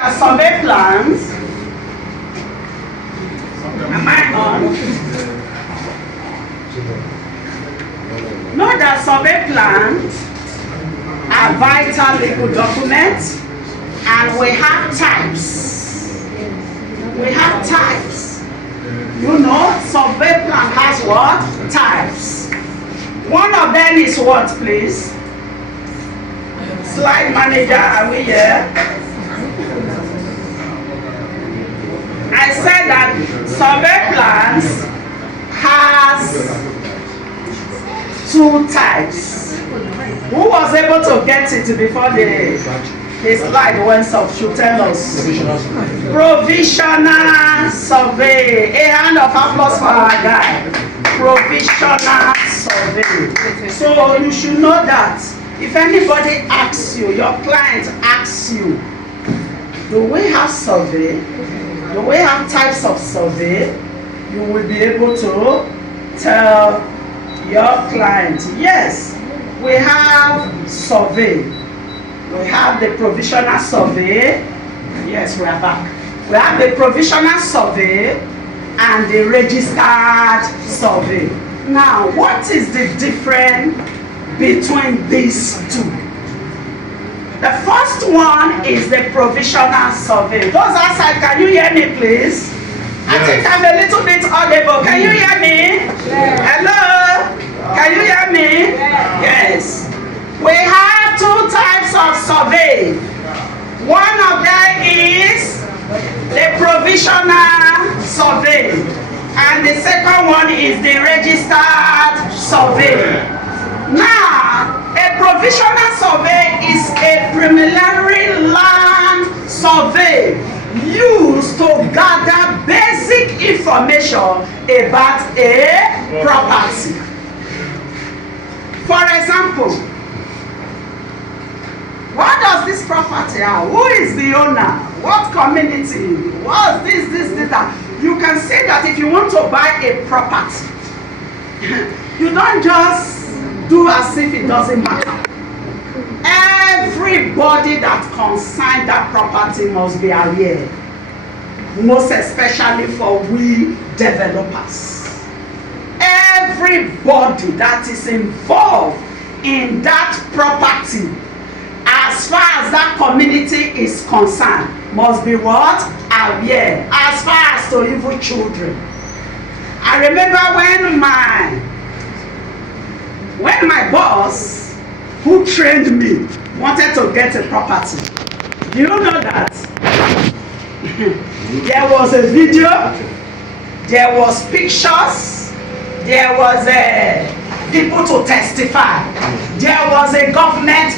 Survey plans. Am I on? Know that survey plans are vital legal documents, and we have types. We have types. You know, survey plan has what? Types. One of them is what, please? Slide manager, are we here? I said that survey plans has two types. Who was able to get it before the slide went off? Should tell us. Provisional survey. A hand of applause for our guy. Provisional survey. So you should know that if anybody asks you, your client asks you, do we have survey? Do we have types of survey? You will be able to tell your client, yes, we have survey. We have the provisional survey. Yes, we are back. We have the provisional survey and the registered survey. Now, what is the difference between these two? The first one is the provisional survey. Those outside, can you hear me, please? Yes. I think I'm a little bit audible. Can you hear me? Yes. Hello? Can you hear me? Yes. We have two types of survey. One of them is the provisional survey, and the second one is the registered survey. Now, a provisional survey is a preliminary land survey used to gather basic information about a property. For example, what does this property have? Who is the owner? What community? What's this, that? You can say that if you want to buy a property, you don't just do as if it doesn't matter. Everybody that concerns that property must be aware, most especially for we developers. Everybody that is involved in that property, as far as that community is concerned, must be what? Aware, as far as to even children. I remember when my boss, who trained me, wanted to get a property. Do you know that? There was a video, there was pictures, there was people to testify, there was a government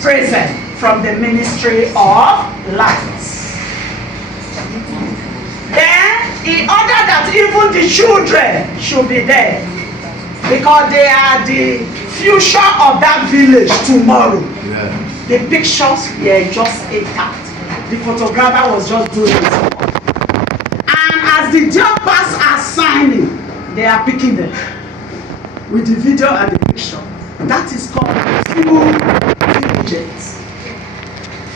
present from the Ministry of Lands. Then he ordered that even the children should be there, because they are the future of that village tomorrow. Yeah. The pictures were just intact. The photographer was just doing his work. And as the developers are signing, they are picking them with the video and the picture. That is called due diligence.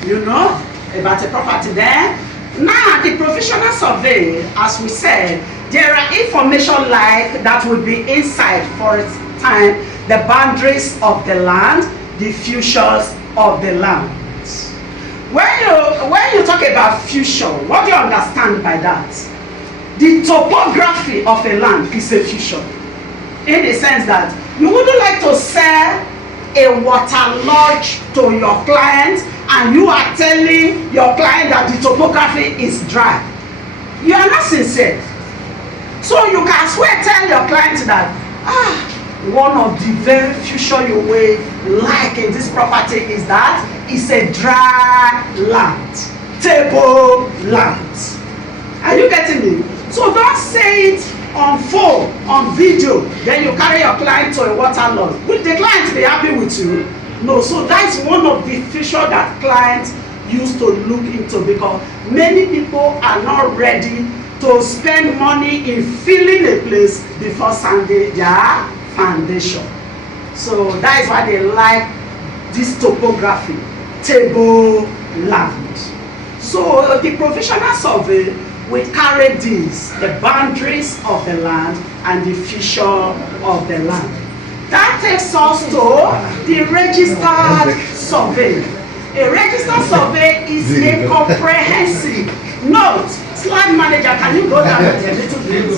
You know about a property there. Now, the provisional survey, as we said, there are information like that will be inside for a time, the boundaries of the land, the futures of the land. When you talk about future, what do you understand by that? The topography of a land is a future, in the sense that you wouldn't like to sell a water lodge to your client and you are telling your client that the topography is dry. You are not sincere. So you can swear tell your client that one of the very future you will like in this property is that it's a dry land, table land. Are you getting me? So don't say it on phone, on video, then you carry your client to a water lodge. Will the client be happy with you? No. So that's one of the features that clients used to look into, because many people are not ready to spend money in filling a place before sanding their foundation. So that is why they like this topography, table land. So the provisional survey will carry these, the boundaries of the land and the feature of the land. That takes us to the registered survey. A registered survey is a comprehensive note. Slide manager, can you go down a little bit?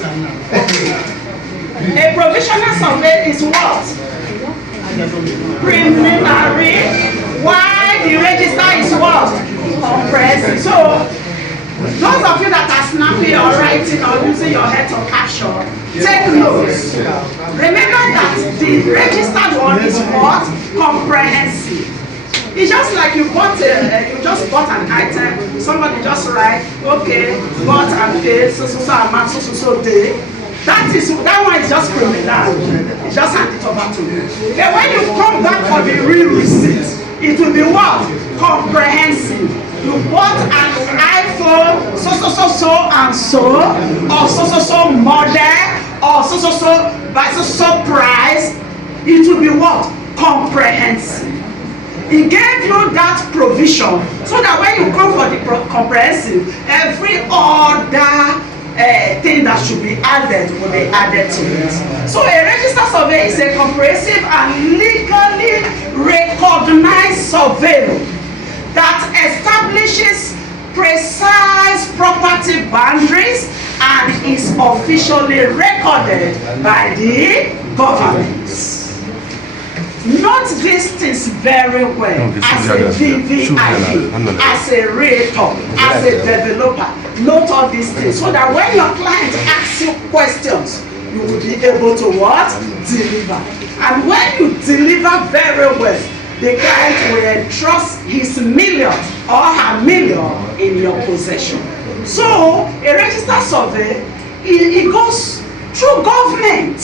A provisional survey is what? Preliminary. Why the register is what? Comprehensive. So those of you that are snapping or writing or using your head to capture, take notes. Remember that the registered one is what? Comprehensive. It's just like you just bought an item. Somebody just write, okay, bought and paid so amount so day. That one is just criminal. You just hand it over to you. Then when you come back for the real receipt, it will be what? Comprehensive. You bought an iPhone so and so, or so model, or so by so price. It will be what? Comprehensive. He gave you that provision so that when you come for the comprehensive, every other thing that should be added will be added to it. So a register survey is a comprehensive and legally recognized survey that establishes precise property boundaries and is officially recorded by the government. Note these things very well as a VVIP, as a realtor, as a developer. Note all these things so that when your client asks you questions, you will be able to what? Deliver. And when you deliver very well, the client will entrust his million or her million in your possession. So a registered survey, it goes through government.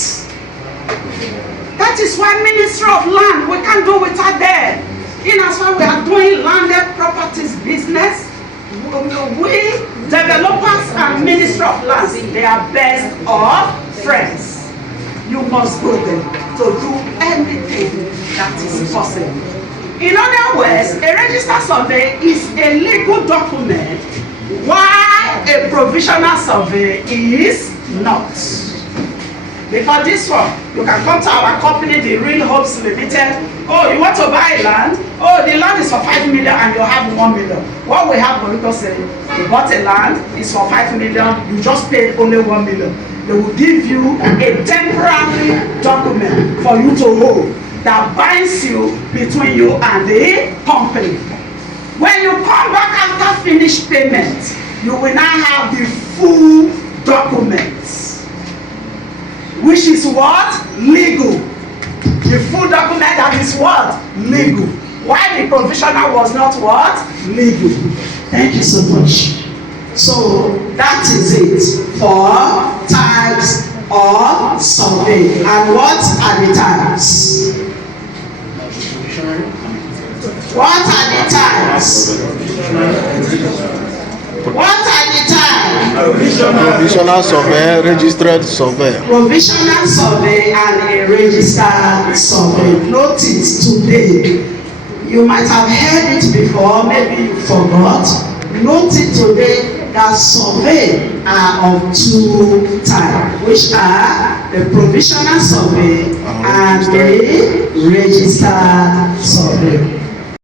That is why Ministry of Land, we can't do without them. In as far we are doing landed properties business, we developers and Ministry of Lands, they are best of friends. You must go there to do anything that is possible. In other words, a registered survey is a legal document, while a provisional survey is not. Because this one, you can come to our company, the Real Hopes Limited. Oh, you want to buy land? Oh, the land is for 5 million and you have 1 million. What we have for you to say, you bought a land, it's for 5 million, you just paid only 1 million. They will give you a temporary document for you to hold that binds you between you and the company. When you come back after finished payment, you will now have the full documents. Which is what? Legal. The full document that is what? Legal. Why the provisional was not what? Legal. Thank you so much. So that is it for types of survey. And what are the types? What are the types? What are the types? Provisional survey, registered survey. Provisional survey and a registered survey. Note it today. You might have heard it before, maybe you forgot. Note it today that survey are of two types, which are the provisional survey and the registered survey.